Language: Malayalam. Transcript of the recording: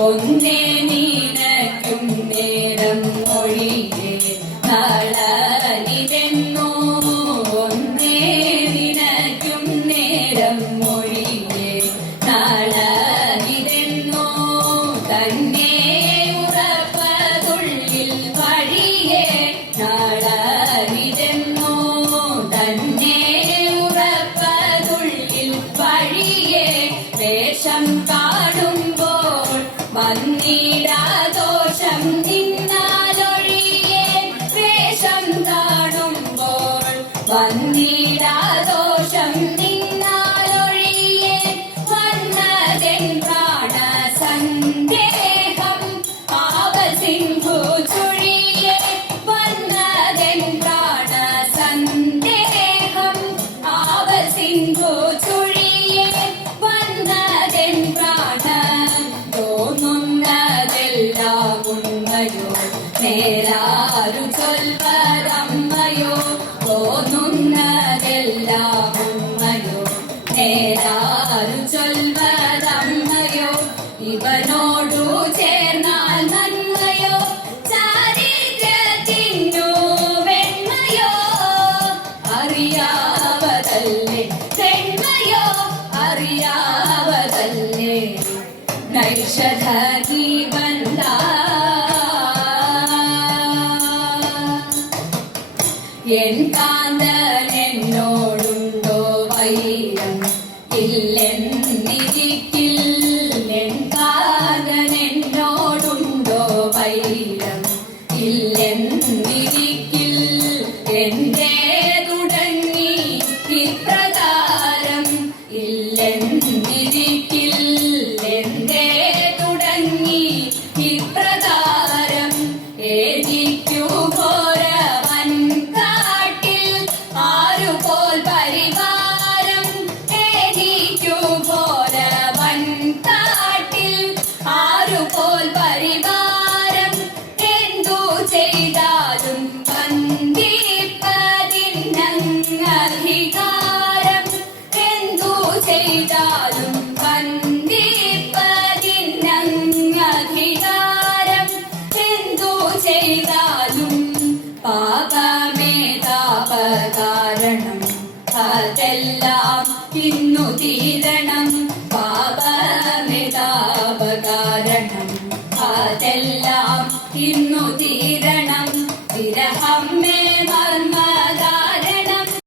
ഒന്നേ നീനക്കും നേരം മൊഴിയേ കളനിതെന്നോ ഒന്നേ നിനക്കും നേരം മൊഴിയേ കളനിതെന്നോ തന്നെ ഉറപ്പതുള്ളിൽ വഴിയേ കളനിതെന്നോ തന്നെ ഉറപ്പതുള്ളിൽ വഴിയേ വേഷം കാണുമ്പോൾ വന്നിടാദോഷം നിന്നാലൊഴിയേ വേഷം കാണുമ്പോൾ വന്നിടാദോഷം നിന്നാലൊഴിയേ വന്നതെൻ പ്രാണസന്ദേഹം ആവസിന്ധു ചുഴിയേ വന്നതെൻ പ്രാണസന്ദേഹം ആവസിന്ധു ചുഴിയേ വന്നതെൻ പ്രാണ തോന്നുന്നതെല്ലാം ഉണ്മയോ നേരാരു ചൊൽവരമ്മയോ തോന്നുന്നതെല്ലാം ഉണ്മയോ നേരാരു ചൊൽവരമ്മയോ ഇവനോടു ചേർന്നാൽ നന്മയോ ചാരിത്രത്തിനു വെണ്മയോ അറിയാവതല്ലേ വെണ്മയോ അറിയാവതല്ലേ നൈഷധീ ബന്ധ എൻ കാന്തനെന്നോടുണ്ടോ വൈരം ഇല്ലെന്നിരിക്കിൽ എൻ കാന്തനെന്നോടുണ്ടോ വൈരം ഇല്ലെന്നിരിക്കിൽ എന്റെ തുടങ്ങി ഇപ്രകാരം ഇല്ലെന്നിരിക്കിൽ എന്റെ തുടങ്ങി ഇപ്രകാരം ഏതിക്കു ഘോരവൻ കാട്ടിൽ ആരുപോൽ പരിവാരം ഏതിക്കു ഘോരവൻ കാട്ടിൽ ആരുപോൽ പരിവാരം എന്തു ചെയ്താലും വന്ദിപ്പതിനധികാരം എന്തു ചെയ്താലും വന്ദിപ്പതിനധികാരം എന്തു ചെയ്താലും പാപമേ താപകാരണം അതെല്ലാം ഇന്നു തീരണം പാപമേ താപകാരണം അതെല്ലാം ഇന്നു